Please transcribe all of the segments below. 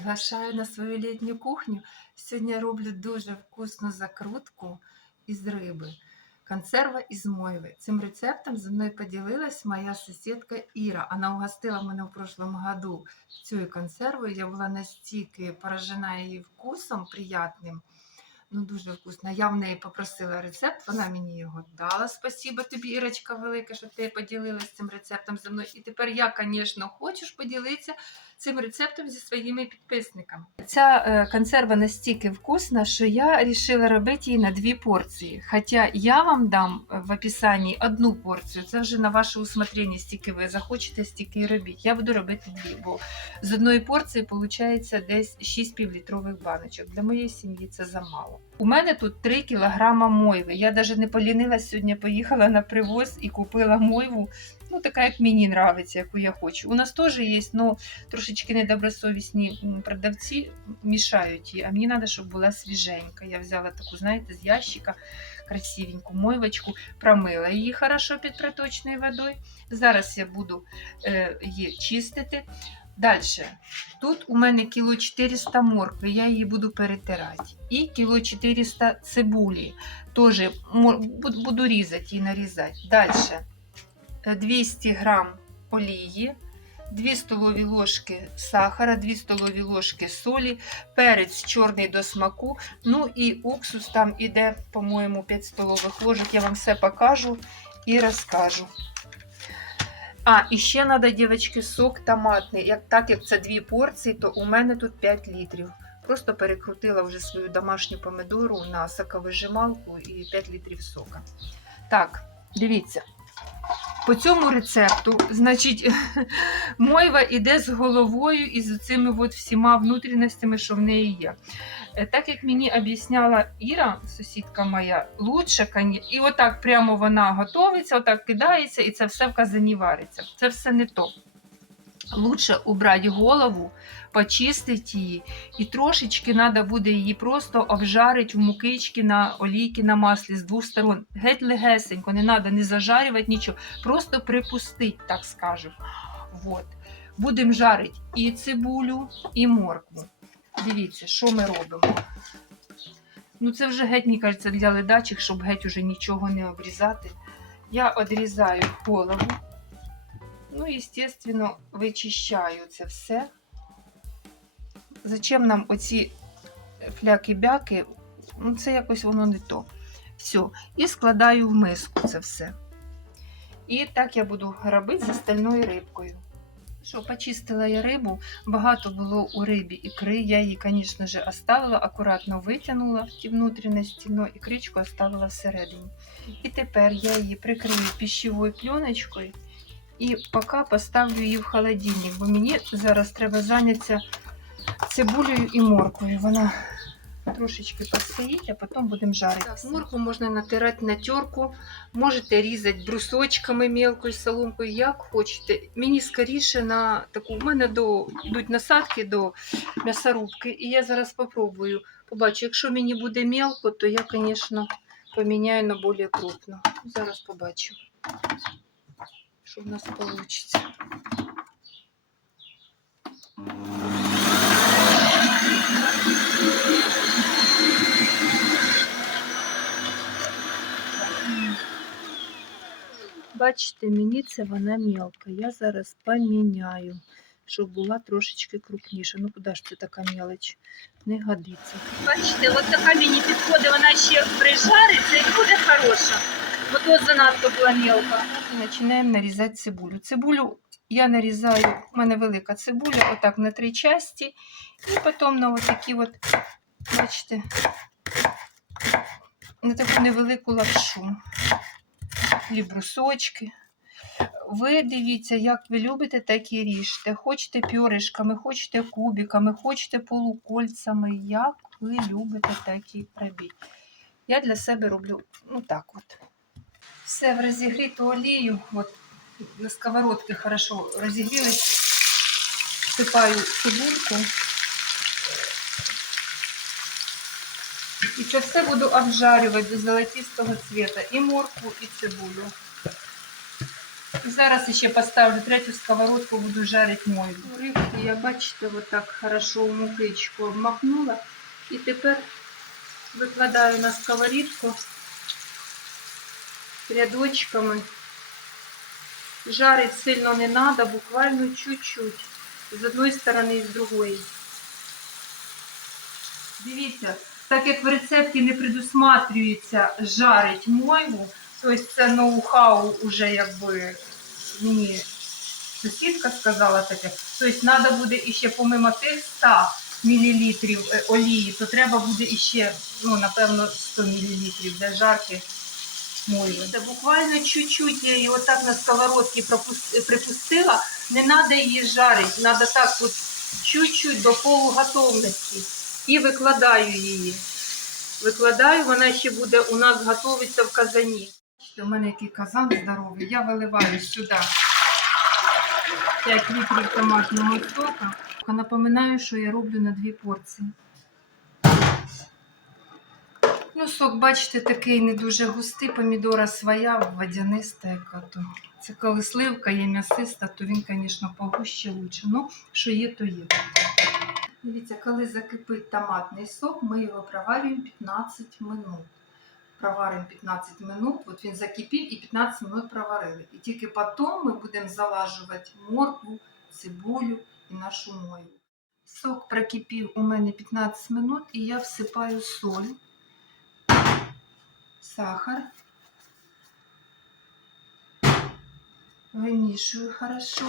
Приглашаю на свою літню кухню. Сьогодні роблю дуже вкусну закрутку із риби. Консерва із мойви. Цим рецептом зі мною поділилась моя сусідка Іра. Вона угостила мене в прошлому году цією консервою. Я була настільки поражена її вкусом приятним. Ну, дуже вкусно. Я в неї попросила рецепт, вона мені його дала. Спасибо тобі, Ірочка, велике, що ти поділилась цим рецептом зі мною. І тепер я, звісно, хочу поділитися цим рецептом зі своїми підписниками. Ця е, консерва настільки вкусна, що я вирішила робити її на дві порції. Хоча я вам дам е, в описанні одну порцію, це вже на ваше усмотрення, стільки ви захочете, стільки і робіть. Я буду робити дві, бо з одної порції виходить десь 6 півлітрових баночок. Для моєї сім'ї це замало. У мене тут 3 кілограма мойви. Я навіть не полінилась сьогодні, поїхала на привоз і купила мойву. Ну, така, як мені нравиться, яку я хочу. У нас теж є, але трошечки недобросовісні продавці мішають її, а мені треба, щоб була свіженька. Я взяла таку, знаєте, з ящика красивеньку мойвочку, промила її хорошо під проточною водою. Зараз я буду е, її чистити. Далі, тут у мене кіло 400 моркви, я її буду перетирати. І кіло 400 цибулі. Теж буду різати і нарізати. Далі 200 грам олії, 2 столові ложки сахара, 2 столові ложки солі, перець чорний до смаку. Ну і уксус там іде, по-моєму, 5 столових ложок. Я вам все покажу і розкажу. А, і ще треба, дівчатки, сок томатний. Як, так як це дві порції, то у мене тут 5 літрів. Просто перекрутила вже свою домашню помидору на соковижималку і 5 літрів сока. Так, дивіться. По цьому рецепту, значить, мойва йде з головою і з цими от всіма внутрішностями, що в неї є. Е, Так як мені об'ясняла Іра, сусідка моя, лучше, кані, і отак прямо вона готовиться, отак кидається, і це все в казані вариться. Це все не то. Лучше убрати голову, почистити її, і трошечки треба буде її просто обжарити в мукички на олійки на маслі з двох сторон. Геть легесенько, не треба не зажарювати нічого, просто припустити, так скажемо. Вот. Будемо жарити і цибулю, і моркву. Дивіться, що ми робимо. Ну, це вже геть, мені кажеться, взяли датчик, щоб геть уже нічого не обрізати. Я відрізаю голову. Ну, естественно, вичищаю це все. Зачем нам оці фляки-бяки? Ну, це якось воно не то. Все. І складаю в миску це все. І так я буду робити з остальною рибкою. Що, почистила я рибу, багато було у рибі ікри. Я її, звісно ж, оставила, акуратно витягнула в ті внутрішності, но ікричку оставила всередині. І тепер я її прикрию пищевою пленочкою і поки поставлю її в холодильник, бо мені зараз треба зайнятися цибулею і морквою. Вона трошечки постоїть, а потім будемо жарити. Так, моркву можна натирати на терку, можете різати брусочками мелкою соломкою, як хочете. Мені скоріше на таку, в мене до, йдуть насадки до м'ясорубки, і я зараз спробую. Побачу, якщо мені буде мелко, то я, звісно, поміняю на більш крупно. Зараз побачу, що в нас вийде. Бачите, мені це вона мелка. Я зараз поміняю, щоб була трошечки крупніша. Ну куди ж це така мелоч? Не годиться. Бачите, от така мені підходить, вона ще прижариться і буде хороша. Бо то занадто була мілка. І починаємо нарізати цибулю. Цибулю я нарізаю, у мене велика цибуля, отак на три часті. І потім на отакі от, бачите, на таку невелику лапшу. І брусочки. Ви дивіться, як ви любите, так і ріжте. Хочете пьоришками, хочете кубиками, хочете полукольцями. Як ви любите, так і робіть. Я для себе роблю ну так от. Все в розігріту олію. От на сковородці хорошо розігрілись. Всипаю цибульку. І це все буду обжарювати до золотистого цвета. І моркву, і цибулю. І зараз ще поставлю третю сковородку, буду жарити мойву. Рибку я, бачите, отак хорошо в мукичку обмахнула. І тепер викладаю на сковорідку рядочками. Жарить сильно не треба, буквально чуть-чуть. З одної сторони і з другої. Дивіться, так як в рецепті не предусматрюється жарить мойву, тобто це ноу-хау уже якби мені сусідка сказала таке. Тобто треба буде іще помимо тих 100 мл олії, то треба буде іще, ну, напевно, 100 мл для жарки. Це буквально чуть-чуть я її отак на сковородці припустила. Не треба її жарити, треба так от чуть-чуть до полуготовності. І викладаю її. Викладаю, вона ще буде у нас готуватися в казані. У мене який казан здоровий. Я виливаю сюди 5 літрів томатного сока. Напоминаю, що я роблю на дві порції. Ну, сок, бачите, такий не дуже густий, помідора своя, водяниста яка то. Це коли сливка є м'ясиста, то він, звісно, погуще лучше. Ну, що є, то є. Дивіться, коли закипить томатний сок, ми його проварюємо 15 минут. Проваримо 15 минут, от він закипів і 15 минут проварили. І тільки потім ми будемо залажувати моркву, цибулю і нашу мою. Сок прокипів у мене 15 минут, і я всипаю соль, сахар, вимішую хорошо.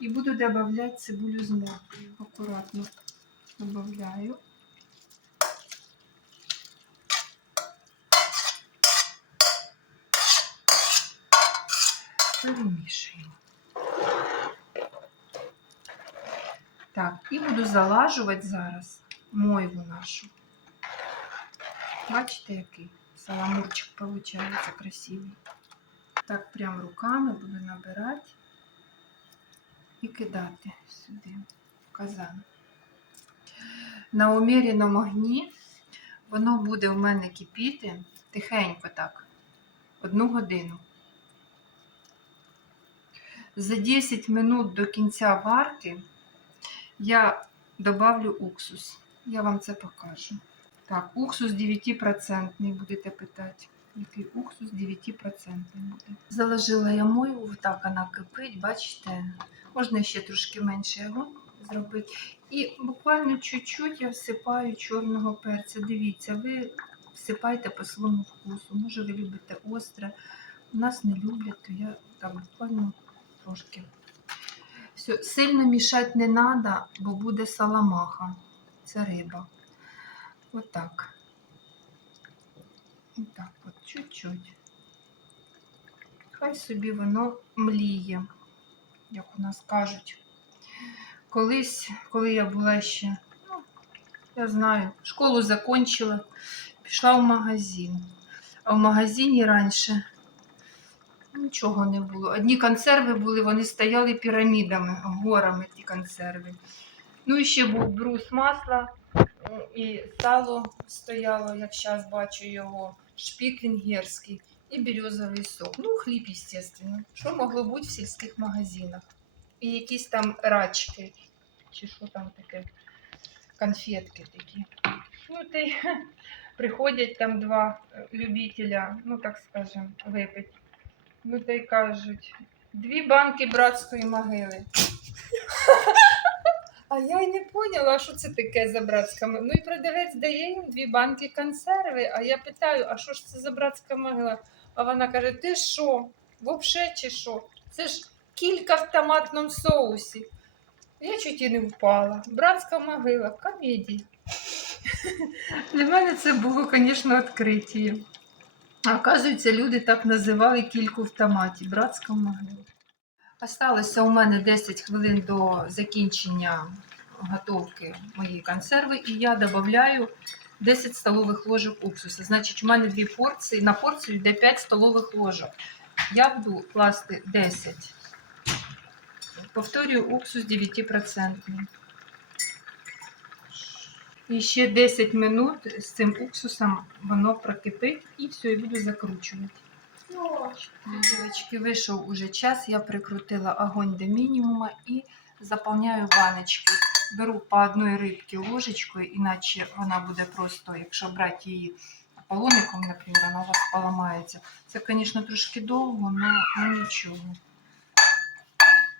І буду додавати цибулю з морквою. Акуратно додаю. Перемішуємо. Так, і буду залажувати зараз мойву нашу. Бачите, який саламурчик виходить красивий. Так, прям руками буду набирати і кидати сюди, в казан. На уміреному огні воно буде в мене кипіти тихенько так, одну годину. За 10 минут до кінця варки я добавлю уксус. Я вам це покажу. Так, уксус 9% будете питати. Який уксус 9% буде. Заложила я мою, так вона кипить, бачите. Можна ще трошки менше його зробити. І буквально чуть-чуть я всипаю чорного перця. Дивіться, ви всипайте по своєму вкусу. Може, ви любите остре. У нас не люблять, то я так буквально трошки. Все, сильно мішати не треба, бо буде саламаха. Це риба. Отак. Отак, от чуть-чуть. Хай собі воно мліє, як у нас кажуть. Колись, коли я була ще, ну, я знаю, школу закінчила, пішла в магазин. А в магазині раніше нічого не було. Одні консерви були, вони стояли пірамідами, горами ті консерви. Ну і ще був брус масла і сало стояло, як зараз бачу його, шпік венгерський і березовий сок. Ну, хліб, звісно. Що могло бути в сільських магазинах? І якісь там рачки, чи що там таке, конфетки такі. Ну, й приходять там два е, любителя, ну так скажем, випити. Ну та й кажуть, дві банки братської могили. А я й не поняла, що це таке за братська могила. Ну і продавець дає їм дві банки консерви, а я питаю, а що ж це за братська могила? А вона каже: ти що? Вовше чи що? Це ж кілька в томатному соусі. Я чуть і не впала. Братська могила, комедія. Для мене це було, звісно, відкриття. А оказується, люди так називали кільку в томаті. Братська могила. Осталося у мене 10 хвилин до закінчення готовки моєї консерви, і я додаю 10 столових ложок уксусу. Значить, у мене дві порції, на порцію йде 5 столових ложок. Я буду класти 10. Повторюю, уксус 9%. І ще 10 минут з цим уксусом воно прокипить і все, і буду закручувати. Девочки, вийшов уже час, я прикрутила огонь до мінімума і заповняю баночки. Беру по одній рибці ложечкою, іначе вона буде просто, якщо брати її полоником, наприклад, вона у вас поламається. Це, звісно, трошки довго, але нічого.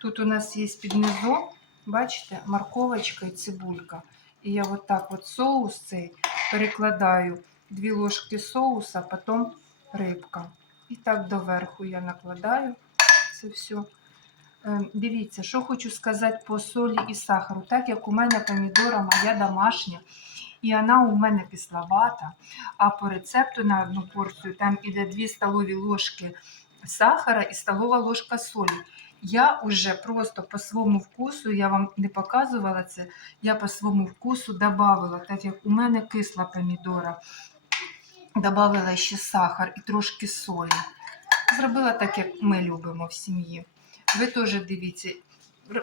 Тут у нас є під низом, бачите, морковочка і цибулька. І я от так от соус цей перекладаю дві ложки соуса, потім рибка. І так доверху я накладаю це все. Е, Дивіться, що хочу сказати по солі і сахару. Так як у мене помідора моя домашня, і вона у мене кисловата, а по рецепту на одну порцію там іде 2 столові ложки сахара і столова ложка солі. Я вже просто по своєму вкусу, я вам не показувала це, я по своєму вкусу додавала, так як у мене кисла помідора, додавала ще сахар і трошки солі. Зробила так, як ми любимо в сім'ї. Ви теж дивіться.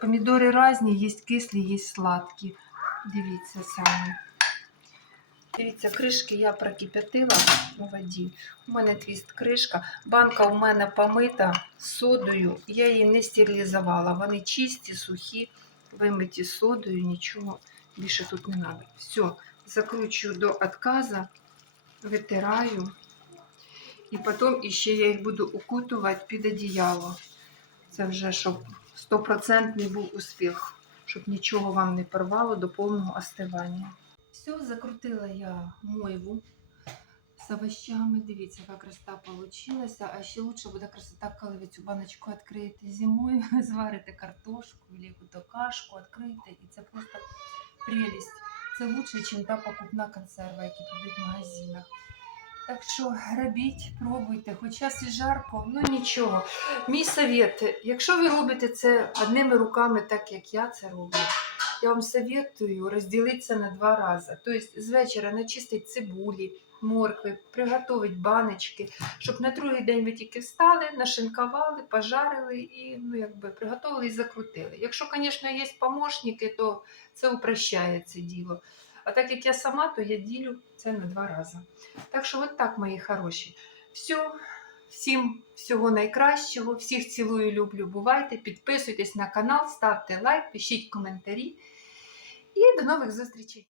Помідори різні, є кислі, є сладкі. Дивіться самі. Дивіться, кришки я прокип'ятила у воді. У мене твіст кришка. Банка у мене помита содою. Я її не стерилізувала. Вони чисті, сухі, вимиті содою, нічого більше тут не треба. Все, закручую до відказу, витираю. І потім ще я їх буду укутувати під одіяло. Це вже щоб стопроцентний був успіх, щоб нічого вам не порвало до повного остивання. Все, закрутила я мойву з овощами. Дивіться, яка красота вийшла. А ще лучше буде красота, коли ви цю баночку відкриєте зимою, зварите картошку або кашку, відкриєте, і це просто прелість. Це лучше, ніж та покупна консерва, які продають в магазинах. Так що робіть, пробуйте, хоча і жарко, ну нічого. Мій совет, якщо ви робите це одними руками, так як я це роблю, я вам советую розділитися на два рази. Тобто з вечора начистити цибулі, моркви, приготувати баночки, щоб на другий день ви тільки встали, нашинкували, пожарили і ну, якби, приготували і закрутили. Якщо, звісно, є помощники, то це упрощає це діло. А так як я сама, то я ділю це на два рази. Так що, от так, мої хороші. Все, всім всього найкращого, всіх цілую, люблю. Бувайте, підписуйтесь на канал, ставте лайк, пишіть коментарі. І до нових зустрічей!